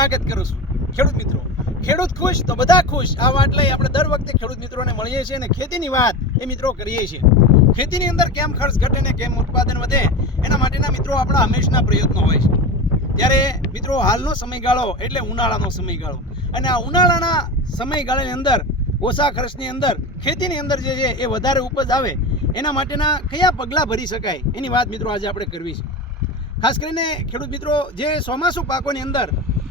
સ્વાગત કરું છું. ખેડૂત મિત્રો, ખેડૂત ખુશ તો બધા ખુશ. આ વાત લઈ આપણે દર વખતે ખેડૂત મિત્રોને મળીએ છીએ અને ખેતીની વાત એ મિત્રો કરીએ છીએ. ખેતીની અંદર કેમ ખર્ચ ઘટે ને કેમ ઉત્પાદન વધે, એના માટેના મિત્રો આપણા હંમેશના પ્રયત્નો હોય છે. ત્યારે મિત્રો, હાલનો સમયગાળો એટલે ઉનાળાનો સમયગાળો. અને આ ઉનાળાના સમયગાળાની અંદર, ઓછા ખર્ચની અંદર, ખેતીની અંદર જે છે એ વધારે ઉપજ આવે, એના માટેના કયા પગલાં ભરી શકાય, એની વાત મિત્રો આજે આપણે કરવી છે. ખાસ કરીને ખેડૂત મિત્રો, જે ચોમાસું પાકોની અંદર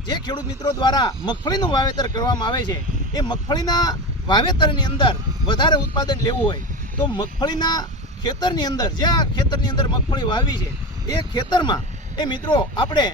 જે ખેડૂત મિત્રો દ્વારા મગફળીનું વાવેતર કરવામાં આવે છે, એ મગફળીના વાવેતરની અંદર વધારે ઉત્પાદન લેવું હોય, તો મગફળીના ખેતરની અંદર જ્યાં ખેતરની અંદર મગફળી વાવી છે, એ ખેતરમાં, એ મિત્રો આપણે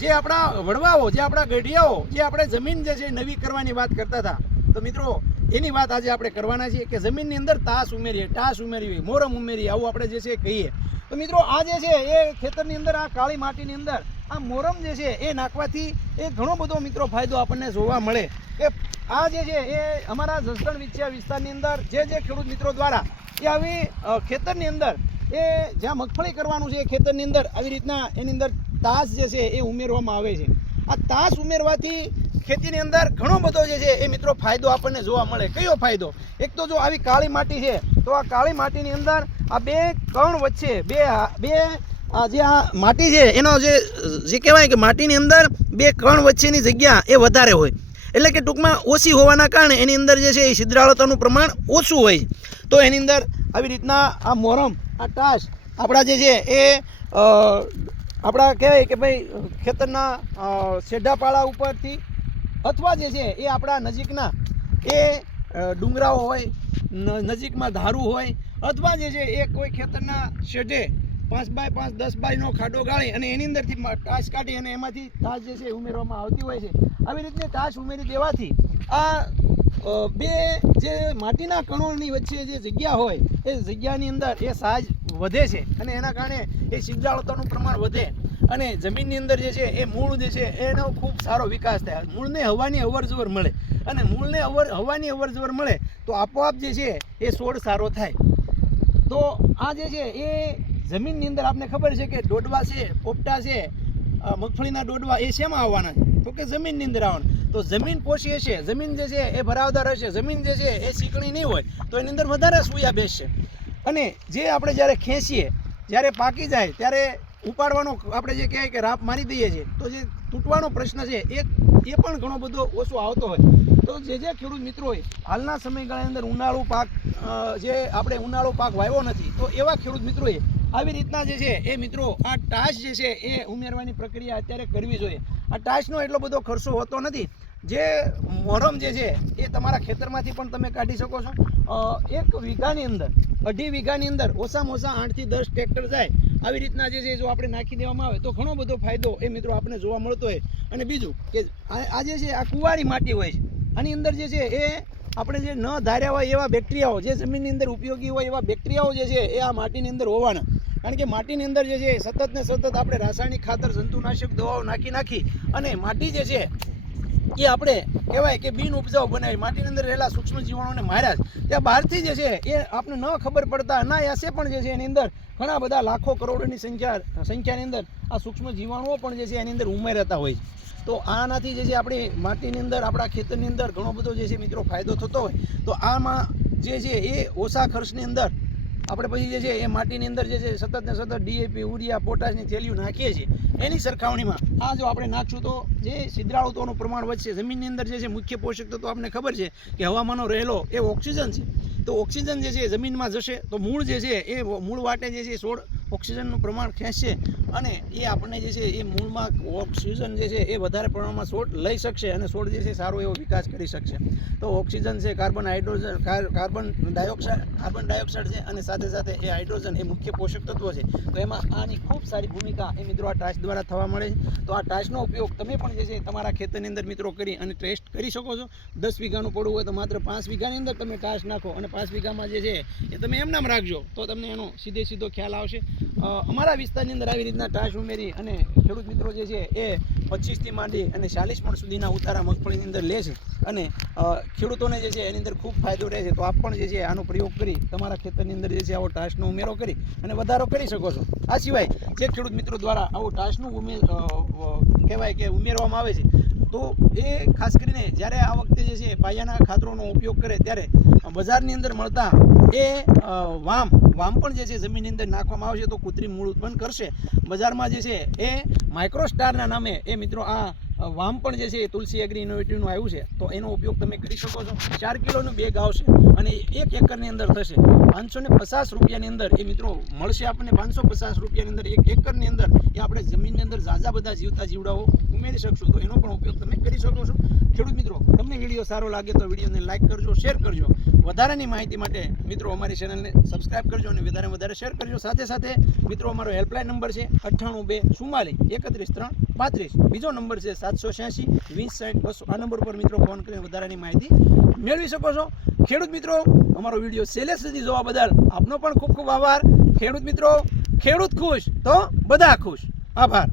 જે આપણા વડવાઓ, જે આપણા ગઢિયાઓ, જે આપણે જમીન જે છે નવી કરવાની વાત કરતા હતા, તો મિત્રો એની વાત આજે આપણે કરવાના છીએ કે જમીનની અંદર તાસ ઉમેરીએ, ટાસ ઉમેરીએ, મોરમ ઉમેરીએ, આવું આપણે જે છે કહીએ. તો મિત્રો, આ જે છે એ ખેતરની અંદર, આ કાળી માટીની અંદર, આ મોરમ જે છે એ નાખવાથી એ ઘણો બધો મિત્રો ફાયદો આપણને જોવા મળે. કે આ જે છે એ અમારા જસદણ વિછિયા વિસ્તારની અંદર, જે જે ખેડૂત મિત્રો દ્વારા એ આવી ખેતરની અંદર એ જ્યાં મગફળી કરવાનું છે એ ખેતરની અંદર, આવી રીતના એની અંદર તાસ જે છે એ ઉમેરવામાં આવે છે. આ તાસ ઉમેરવાથી ખેતીની અંદર ઘણો બધો જે છે એ મિત્રો ફાયદો આપણને જોવા મળે. કયો ફાયદો? એક તો જો આવી કાળી માટી છે, તો આ કાળી માટીની અંદર આ બે કણ વચ્ચે, બે બે આ જે આ માટી છે, એનો જે જે કહેવાય કે માટીની અંદર બે કણ વચ્ચેની જગ્યા એ વધારે હોય. એટલે કે ટૂંકમાં ઓછી હોવાના કારણે એની અંદર જે છે એ છિદ્રાળતાનું પ્રમાણ ઓછું હોય. તો એની અંદર આવી રીતના આ મોરમ, આ ટાશ આપણા જે છે એ આપણા કહેવાય કે ભાઈ ખેતરના શેઢાપાળા ઉપરથી અથવા જે છે એ આપણા નજીકના એ ડુંગરાઓ હોય નજીકમાં ધારું હોય, અથવા જે છે એ કોઈ ખેતરના શેઢે પાંચ બાય પાંચ, દસ બાયનો ખાડો ગાળી અને એની અંદરથી તાશ કાઢી અને એમાંથી તાશ જે છે ઉમેરવામાં આવતી હોય છે. આવી રીતની તાશ ઉમેરી દેવાથી આ બે જે માટીના કણોની વચ્ચે જે જગ્યા હોય, એ જગ્યાની અંદર એ સાજ વધે છે અને એના કારણે એ શિંજાળતાનું પ્રમાણ વધે. અને જમીનની અંદર જે છે એ મૂળ જે છે એનો ખૂબ સારો વિકાસ થાય. મૂળને હવાની અવરજવર મળે. અને મૂળને અવર, હવાની અવરજવર મળે તો આપોઆપ જે છે એ છોડ સારો થાય. તો આ જે છે એ જમીનની અંદર આપને ખબર છે કે ડોડવા છે, પોપટા છે મગફળીના ડોડવા એ શેમાં આવવાના છે? તો કે જમીનની અંદર આવવાના. તો જમીન પોષી હશે, જમીન જે છે એ ભરાવદાર હશે, જમીન જે છે એ ચીકણી નહીં હોય, તો એની અંદર વધારે સૂયા બેસશે. અને જે આપણે જ્યારે ખેંચીએ, જ્યારે પાકી જાય, ત્યારે ઉપાડવાનો આપણે જે કહેવાય કે રાપ મારી દઈએ છીએ, તો જે તૂટવાનો પ્રશ્ન છે એ એ પણ ઘણો બધો ઓછો આવતો હોય. તો જે જે ખેડૂત મિત્રો હોય, હાલના સમયગાળાની અંદર ઉનાળુ પાક જે આપણે ઉનાળો પાક વાવ્યો નથી, તો એવા ખેડૂત મિત્રોએ આવી રીતના જે છે એ મિત્રો, આ ટાશ જે છે એ ઉમેરવાની પ્રક્રિયા અત્યારે કરવી જોઈએ. આ ટાશનો એટલો બધો ખર્ચો હોતો નથી. જે મોરમ જે છે એ તમારા ખેતરમાંથી પણ તમે કાઢી શકો છો. એક વીઘાની અંદર, અઢી વીઘાની અંદર ઓછામાં ઓછા આઠથી દસ ટ્રેક્ટર જાય. આવી રીતના જે છે, જો આપણે નાખી દેવામાં આવે તો ઘણો બધો ફાયદો એ મિત્રો આપણને જોવા મળતો હોય. અને બીજું કે આ જે છે, આ કુંવારી માટી હોય છે, આની અંદર જે છે, એ આપણે જે ન ધાર્યા હોય એવા બેક્ટેરિયાઓ જે જમીનની અંદર ઉપયોગી હોય એવા બેક્ટેરિયાઓ જે છે, એ આ માટીની અંદર હોવાના. કારણ કે માટીની અંદર જે છે, સતત ને સતત આપણે રાસાયણિક ખાતર, જંતુનાશક દવાઓ નાખી નાખી અને માટી જે છે એ આપણે કહેવાય કે બિન ઉપજાઉ બનાવી. માટીની અંદર રહેલા સૂક્ષ્મ જીવાણુને માર્યા ત્યાં બહારથી જે છે એ આપણે ન ખબર પડતા અનાયાસે પણ જે છે એની અંદર ઘણા બધા લાખો કરોડોની સંખ્યા, સંખ્યાની અંદર આ સૂક્ષ્મ જીવાણુઓ પણ જે છે એની અંદર ઉમેરાતા હોય છે. તો આનાથી જે છે આપણી માટીની અંદર, આપણા ખેતરની અંદર ઘણો બધો જે છે મિત્રો ફાયદો થતો હોય. તો આમાં જે છે એ ઓછા ખર્ચની અંદર આપણે પછી જે છે એ માટીની અંદર જે છે સતત ને સતત ડીએપી યુરિયા, પોટાશની થેલીઓ નાખીએ છીએ. એની સરખામણીમાં આ જો આપણે નાખશું તો જે છિદ્રાળુતાનું પ્રમાણ વધશે, જમીનની અંદર જે છે મુખ્ય પોષક તત્વો આપણને ખબર છે કે હવામાનો રહેલો એ ઓક્સિજન છે. તો ઓક્સિજન જે છે જમીનમાં જશે તો મૂળ જે છે એ મૂળ વાટે જે છે છોડ ઓક્સિજનનું પ્રમાણ ખેંચશે. અને એ આપણને જે છે એ મૂળમાં ઓક્સિજન જે છે એ વધારે પ્રમાણમાં છોડ લઈ શકશે અને છોડ જે છે સારો એવો વિકાસ કરી શકશે. તો ઓક્સિજન છે, કાર્બન હાઇડ્રોજન, કાર- કાર્બન ડાયોક્સાઇડ કાર્બન ડાયોક્સાઇડ છે અને સાથે સાથે એ હાઇડ્રોજન એ મુખ્ય પોષક તત્વો છે. તો એમાં આની ખૂબ સારી ભૂમિકા એ મિત્રો આ ટાશ દ્વારા થવા મળે છે. તો આ ટાશનો ઉપયોગ તમે પણ જે છે તમારા ખેતરની અંદર મિત્રો કરી અને ટેસ્ટ કરી શકો છો. દસ વીઘાનું પડવું હોય તો માત્ર પાંચ વીઘાની અંદર તમે ટાશ નાખો અને પાંચ વીઘામાં જે છે એ તમે એમ નામ રાખજો તો તમને એનો સીધે સીધો ખ્યાલ આવશે. અમારા વિસ્તારની અંદર આવી રીતના જાતના ટાશ ઉમેરી અને ખેડૂત મિત્રો જે છે એ પચીસથી માંડી અને ચાલીસ મણ સુધીના ઉતારા મગફળીની અંદર લે છે અને ખેડૂતોને જે છે એની અંદર ખૂબ ફાયદો રહે છે. તો આપ પણ જે છે આનો પ્રયોગ કરી તમારા ખેતરની અંદર જે છે આવો ટાશનો ઉમેરો કરી અને વધારો કરી શકો છો. આ સિવાય જે ખેડૂત મિત્રો દ્વારા આવો ટાશનું ઉમેર કહેવાય કે ઉમેરવામાં આવે છે, તો એ ખાસ કરીને જ્યારે આ વખતે જે છે પાયાના ખાતરોનો ઉપયોગ કરે ત્યારે બજારની અંદર મળતા એ વામ વામ પણ જે છે જમીનની અંદર નાખવામાં આવશે તો કૃત્રિમ મૂળ ઉત્પન્ન કરશે. બજારમાં જે છે એ માઇક્રોસ્ટારના નામે એ મિત્રો આ વામ પણ જે છે એ તુલસી એગ્રી ઇનોવેટિવનું આવ્યું છે. તો એનો ઉપયોગ તમે કરી શકો છો. ચાર કિલોનું બેગ આવશે અને એક એકરની અંદર થશે. પાંચસો ને પચાસ રૂપિયાની અંદર એ મિત્રો મળશે આપણને પાંચસો પચાસ રૂપિયાની અંદર એક એકરની અંદર. એ આપણે જમીનની અંદર ઝાઝા બધા જીવતા જીવડાઓ ઉમેરી શકશું. તો એનો પણ ઉપયોગ તમે કરી શકો છો. ખેડૂત મિત્રો, તમને વીડિયો સારો લાગે તો વિડીયોને લાઈક કરજો શેર કરજો. વધારાની માહિતી માટે મિત્રો અમારી ચેનલને સબસ્ક્રાઇબ કરજો અને વધારે વધારે શેર કરજો. સાથે સાથે મિત્રો અમારો હેલ્પલાઇન નંબર છે અઠ્ઠાણું બે ચુમ્માલીસ, એકત્રીસ ત્રણ પાંત્રીસ. બીજો નંબર છે સાતસો છ્યાસી, વીસ સાઠ બસો. આ નંબર પર મિત્રો ફોન કરીને વધારાની માહિતી મેળવી શકો છો. ખેડૂત મિત્રો, અમારો વીડિયો છેલ્લે સુધી જોવા બદલ આપનો પણ ખૂબ ખૂબ આભાર. ખેડૂત મિત્રો, ખેડૂત ખુશ તો બધા ખુશ. આભાર.